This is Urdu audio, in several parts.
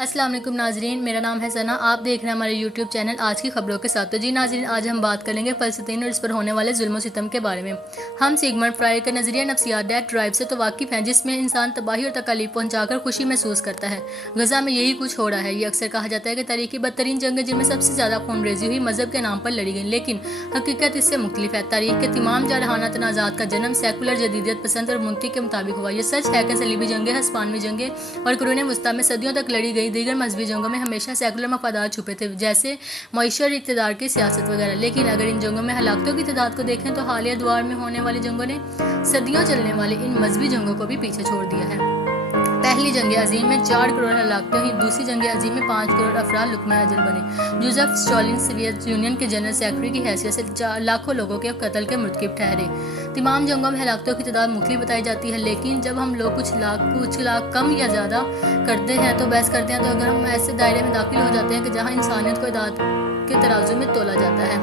السلام علیکم ناظرین، میرا نام ہے ثنا۔ آپ دیکھ رہے ہیں ہمارے یوٹیوب چینل آج کی خبروں کے ساتھ۔ تو جی ناظرین، آج ہم بات کریں گے فلسطین اور اس پر ہونے والے ظلم و ستم کے بارے میں۔ ہم سیگمنڈ فرائڈ کا نظریہ نفسیات ڈیتھ ڈرائیو سے تو واقف ہیں، جس میں انسان تباہی اور تکالیف پہنچا کر خوشی محسوس کرتا ہے۔ غزہ میں یہی کچھ ہو رہا ہے۔ یہ اکثر کہا جاتا ہے کہ تاریخ کی بدترین جنگیں جن میں سب سے زیادہ خون ریزی ہوئی مذہب کے نام پر لڑی گئیں، لیکن حقیقت اس سے مختلف ہے۔ تاریخ کے تمام جارحانہ تنازعات کا جنم سیکولر جدیدیت پسند اور منطق کے مطابق ہوا۔ یہ سچ ہے کہ صلیبی جنگیں، ہسپانوی جنگیں اور قرون وسطیٰ میں صدیوں تک لڑی گئی دیگر مذہبی جنگوں میں ہمیشہ سیکولر مفادات چھپے تھے، جیسے معیشت اور اقتدار کی سیاست وغیرہ۔ لیکن اگر ان جنگوں میں ہلاکتوں کی تعداد کو دیکھیں تو حالیہ دوار میں ہونے والی جنگوں نے صدیوں چلنے والی ان مذہبی جنگوں کو بھی پیچھے چھوڑ دیا ہے۔ پہلی جنگ عظیم میں 4 کروڑ ہلاکتیں ہوئیں، دوسری جنگ عظیم میں 5 کروڑ افراد لقمہ اجل بنے۔ جوزف اسٹالن سوویت یونین کے جنرل سیکرٹری کی حیثیت سے لاکھوں لوگوں کے قتل کے مرتکب ٹھہرے۔ تمام جنگوں میں ہلاکتوں کی تعداد مختلف بتائی جاتی ہے، لیکن جب ہم لوگ کچھ لاکھ کم یا زیادہ کرتے ہیں تو بحث کرتے ہیں، تو اگر ہم ایسے دائرے میں داخل ہو جاتے ہیں کہ جہاں انسانیت کو اعداد کے ترازو میں تولا جاتا ہے۔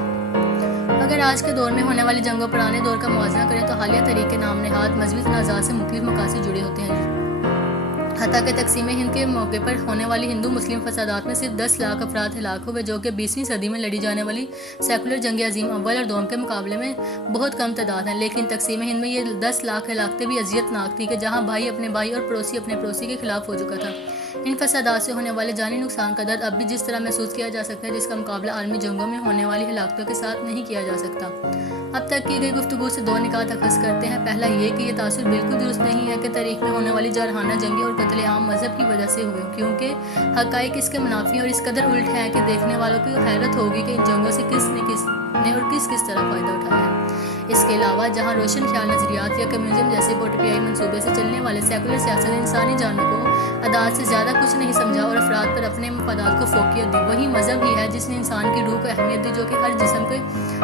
اگر آج کے دور میں ہونے والی جنگوں پرانے دور کا موازنہ کریں تو حالیہ تاریخ کے نام نہاد مذہبی تنازعات سے مختلف مقاصد جڑے ہوتے ہیں۔ حتیٰ کہ تقسیم ہند کے موقع پر ہونے والی ہندو مسلم فسادات میں صرف 10 لاکھ افراد ہلاک ہوئے، جو کہ 20ویں صدی میں لڑی جانے والی سیکولر جنگ عظیم اول اور دوم کے مقابلے میں بہت کم تعداد ہیں۔ لیکن تقسیم ہند میں یہ 10 لاکھ ہلاکتیں بھی اذیت ناک تھی کہ جہاں بھائی اپنے بھائی اور پڑوسی اپنے پڑوسی کے خلاف ہو چکا تھا۔ ان فسادات سے ہونے والے جانی نقصان کا درد اب بھی جس طرح محسوس کیا جا سکتا ہے، جس کا مقابلہ عالمی جنگوں میں ہونے والی ہلاکتوں کے ساتھ نہیں کیا جا سکتا۔ اب تک کی گئی گفتگو سے 2 نکات اخذ کرتے ہیں۔ پہلا یہ کہ یہ تاثر بالکل درست نہیں ہے کہ تاریخ میں ہونے والی جارحانہ جنگیں اور قتل عام مذہب کی وجہ سے ہوئے، کیونکہ حقائق اس کے منافی اور اس قدر الٹ ہیں کہ دیکھنے والوں کو حیرت ہوگی کہ ان جنگوں سے کس نے اور کس طرح فائدہ اٹھایا ہے۔ اس کے علاوہ جہاں روشن خیال نظریات یا کمیونزم جیسے پوٹپیائی منصوبے سے چلنے والے سیکولر سیاست نے انسانی جانوں کو اعداد سے زیادہ کچھ نہیں سمجھا اور افراد پر اپنے مفادات کو فوقیت دی، وہی مذہب ہی ہے جس نے انسان کی روح کو اہمیت دی، جو کہ ہر جسم کو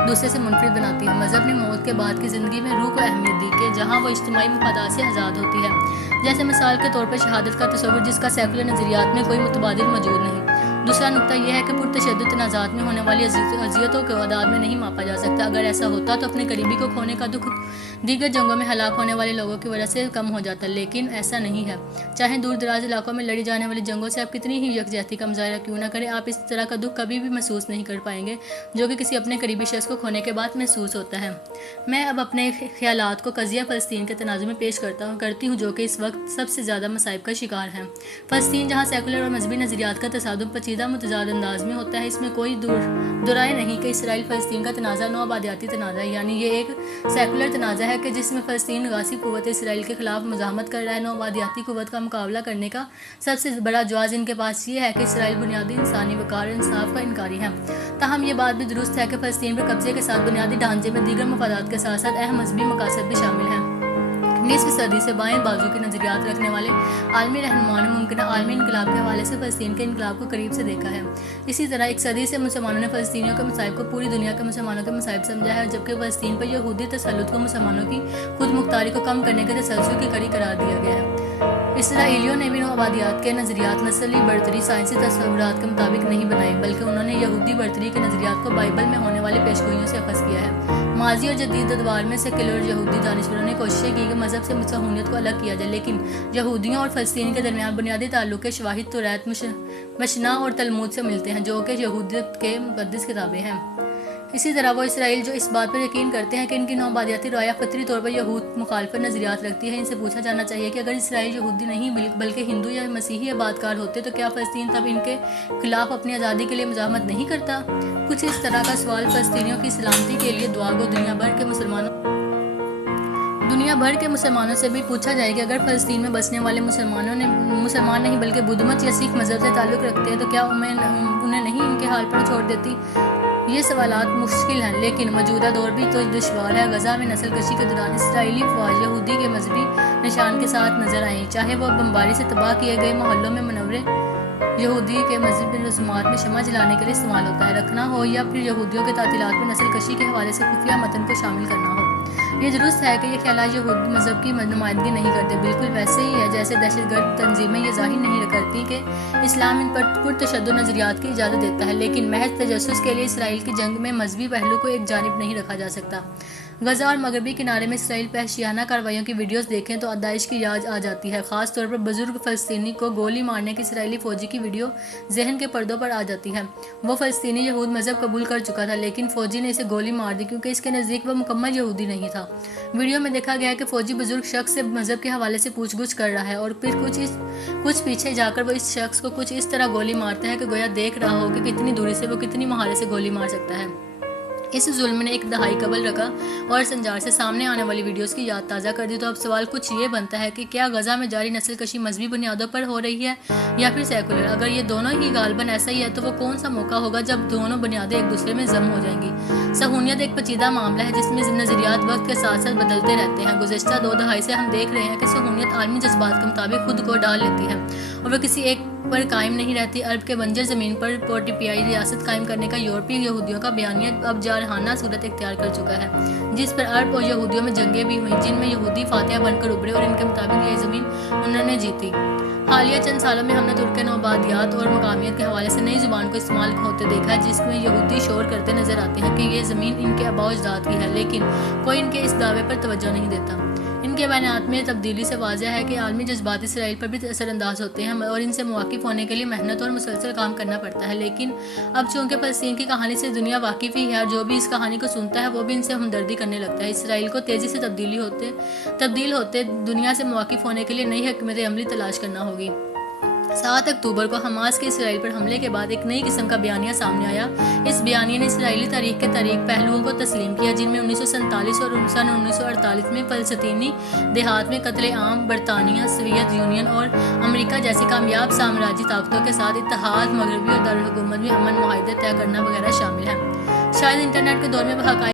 دوسرے سے منفرد بناتی ہے۔ مذہب نے موت کے بعد کی زندگی میں روح کو اہمیت دی کہ جہاں وہ اجتماعی مفادات سے آزاد ہوتی ہے، جیسے مثال کے طور پر شہادت کا تصور، جس کا سیکولر نظریات میں کوئی متبادل موجود نہیں۔ دوسرا نقطہ یہ ہے کہ پرتشدد تنازعات میں ہونے والی اذیتوں کو اعداد میں نہیں ماپا جا سکتا۔ اگر ایسا ہوتا تو اپنے قریبی کو کھونے کا دکھ دیگر جنگوں میں ہلاک ہونے والے لوگوں کی وجہ سے کم ہو جاتا، لیکن ایسا نہیں ہے۔ چاہے دور دراز علاقوں میں لڑی جانے والی جنگوں سے آپ کتنی ہی یکجہتی کا مظاہرہ کیوں نہ کریں، آپ اس طرح کا دکھ کبھی بھی محسوس نہیں کر پائیں گے جو کہ کسی اپنے قریبی شخص کو کھونے کے بعد محسوس ہوتا ہے۔ میں اب اپنے خیالات کو قضیہ فلسطین کے تناظر میں پیش کرتی ہوں، جو کہ اس وقت سب سے زیادہ مصائب کا شکار ہے۔ فلسطین جہاں سیکولر اور مذہبی نظریات کا تصادم پیچیدہ متضاد انداز میں ہوتا ہے، اس میں کوئی دورائے نہیں کہ اسرائیل فلسطین کا تنازع نو آبادیاتی تنازع ہے، یعنی یہ ایک سیکولر تنازع ہے کہ جس میں فلسطین غاصب قوت اسرائیل کے خلاف مزاحمت کر رہا ہے۔ نو آبادیاتی قوت کا مقابلہ کرنے کا سب سے بڑا جواز ان کے پاس یہ ہے کہ اسرائیل بنیادی انسانی وقار اور انصاف کا انکاری ہے۔ تاہم یہ بات بھی درست ہے کہ فلسطین پر قبضے کے ساتھ بنیادی ڈھانچے میں دیگر مفادات کے ساتھ ساتھ اہم مذہبی مقاصد بھی شامل ہیں۔ 19ویں صدی سے بائیں بازو کے نظریات رکھنے والے عالمی رہنماؤں نے ممکنہ عالمی انقلاب کے حوالے سے فلسطین کے انقلاب کو قریب سے دیکھا ہے۔ اسی طرح ایک صدی سے مسلمانوں نے فلسطینیوں کے مصائب کو پوری دنیا کے مسلمانوں کے مصائب سمجھا ہے، جبکہ فلسطین پر یہودی تسلط کو مسلمانوں کی خود مختاری کو کم کرنے کے تسلسل کی کڑی قرار دیا گیا ہے۔ اسرائیلیوں نے بھی نو آبادیات کے نظریات نسلی برتری سائنسی تصورات کے مطابق نہیں بنائے، بلکہ انہوں نے یہودی برتری کے نظریات کو بائبل میں ہونے والی پیشگوئیوں سے اخذ کیا ہے۔ ماضی اور جدید ادوار میں سیکولر یہودی دانشوروں نے کوششیں کی کہ مذہب سے صہیونیت کو الگ کیا جائے، لیکن یہودیوں اور فلسطین کے درمیان بنیادی تعلق کے شواہد توریت، مشنا اور تلمود سے ملتے ہیں، جو کہ یہودیت کے مقدس کتابیں ہیں۔ اسی طرح وہ اسرائیل جو اس بات پر یقین کرتے ہیں کہ ان کی نو آبادیاتی رویہ فطری طور پر یہود مخالف نظریات رکھتی ہے، ان سے پوچھا جانا چاہیے کہ اگر اسرائیل یہودی نہیں بلکہ ہندو یا مسیحی آبادکار ہوتے تو کیا فلسطین تب ان کے خلاف اپنی آزادی کے لیے مزاحمت نہیں کرتا؟ کچھ اس طرح کا سوال فلسطینیوں کی سلامتی کے لیے دعا گو دنیا بھر کے مسلمانوں سے بھی پوچھا جائے کہ اگر فلسطین میں بسنے والے مسلمان نہیں بلکہ بدھ مت یا سکھ مذہب سے تعلق رکھتے ہیں تو کیا انہیں نہیں ان کے حال پر چھوڑ دیتی؟ یہ سوالات مشکل ہیں، لیکن موجودہ دور بھی تو دشوار ہے۔ غزہ میں نسل کشی کے دوران اسرائیلی فوج یہودی کے مذہبی نشان کے ساتھ نظر آئیں، چاہے وہ بمباری سے تباہ کیے گئے محلوں میں منورے یہودی کے مذہبی رسومات میں شمع جلانے کے لیے استعمال ہوتا ہے رکھنا ہو، یا پھر یہودیوں کے تعطیلات میں نسل کشی کے حوالے سے خفیہ متن کو شامل کرنا ہو۔ یہ درست ہے کہ یہ خیالات یہودی مذہب کی نمائندگی نہیں کرتے، بالکل ویسے ہی ہے جیسے دہشت گرد تنظیمیں یہ ظاہر نہیں کرتی کہ اسلام ان پر پرتشدد نظریات کی اجازت دیتا ہے، لیکن محض تجسس کے لیے اسرائیل کی جنگ میں مذہبی پہلو کو ایک جانب نہیں رکھا جا سکتا۔ غزہ اور مغربی کنارے میں اسرائیل پہ وحشیانہ کارروائیوں کی ویڈیوز دیکھیں تو داعش کی یاد آ جاتی ہے۔ خاص طور پر بزرگ فلسطینی کو گولی مارنے کی اسرائیلی فوجی کی ویڈیو ذہن کے پردوں پر آ جاتی ہے۔ وہ فلسطینی یہود مذہب قبول کر چکا تھا، لیکن فوجی نے اسے گولی مار دی کیونکہ اس کے نزدیک وہ مکمل یہودی نہیں تھا۔ ویڈیو میں دیکھا گیا ہے کہ فوجی بزرگ شخص سے مذہب کے حوالے سے پوچھ گچھ کر رہا ہے اور پھر کچھ پیچھے جا کر وہ اس شخص کو کچھ اس طرح گولی مارتا ہے کہ گویا دیکھ رہا ہو کہ کتنی دوری سے وہ کتنی مہارت سے گولی مار سکتا ہے۔ اس ظلم نے ایک دہائی قبل رکھا اور سنجار سے سامنے آنے والی ویڈیوز کی یاد تازہ کر دی۔ تو اب سوال کچھ یہ بنتا ہے کہ کیا غزہ میں جاری نسل کشی مذہبی بنیادوں پر ہو رہی ہے یا پھر سیکولر؟ اگر یہ دونوں ہی غالباً ایسا ہی ہے تو وہ کون سا موقع ہوگا جب دونوں بنیادیں ایک دوسرے میں ضم ہو جائیں گی؟ صہیونیت ایک پیچیدہ معاملہ ہے جس میں نظریات وقت کے ساتھ ساتھ بدلتے رہتے ہیں۔ گزشتہ 2 دہائی سے ہم دیکھ رہے ہیں کہ صہیونیت عالمی جذبات کے مطابق خود کو ڈال لیتی ہے اور وہ کسی ایک پر قائم نہیں رہتی۔ عرب کے بنجر زمین پر پورٹیپیائی ریاست قائم کرنے کا یورپی یہودیوں کا بیانیہ اب جارحانہ صورت اختیار کر چکا ہے، جس پر عرب اور یہودیوں میں جنگیں بھی ہوئیں جن میں یہودی فاتح بن کر ابھرے اور ان کے مطابق یہ زمین انہوں نے جیتی۔ حالیہ چند سالوں میں ہم نے ترک نوآبادیات اور مقامیت کے حوالے سے نئی زبان کو استعمال ہوتے دیکھا ہے جس میں یہودی شور کرتے نظر آتے ہیں کہ یہ زمین ان کے آباء و اجداد کی ہے، لیکن کوئی ان کے اس دعوے پر توجہ نہیں دیتا۔ ان کے بیانات میں تبدیلی سے واضح ہے کہ عالمی جذبات اسرائیل پر بھی اثر انداز ہوتے ہیں اور ان سے مواقف ہونے کے لیے محنت اور مسلسل کام کرنا پڑتا ہے، لیکن اب چونکہ فلسطین کی کہانی سے دنیا واقف ہی ہے اور جو بھی اس کہانی کو سنتا ہے وہ بھی ان سے ہمدردی کرنے لگتا ہے۔ اسرائیل کو تیزی سے تبدیل ہوتے دنیا سے مواقف ہونے کے لیے نئی حکمت عملی تلاش کرنا ہوگی۔ 7 اکتوبر کو حماس کے اسرائیل پر حملے کے بعد ایک نئی قسم کا بیانیہ سامنے آیا۔ اس بیانیے نے اسرائیلی تاریخ کے پہلوؤں کو تسلیم کیا جن میں 1947 اور سن 1948 میں فلسطینی دیہات میں قتل عام، برطانیہ، سوویت یونین اور امریکہ جیسی کامیاب سامراجی طاقتوں کے ساتھ اتحاد، مغربی اور دارالحکومت میں امن معاہدے طے کرنا وغیرہ شامل ہیں۔ شاید انٹرنیٹ کے دور میں وہ حقائق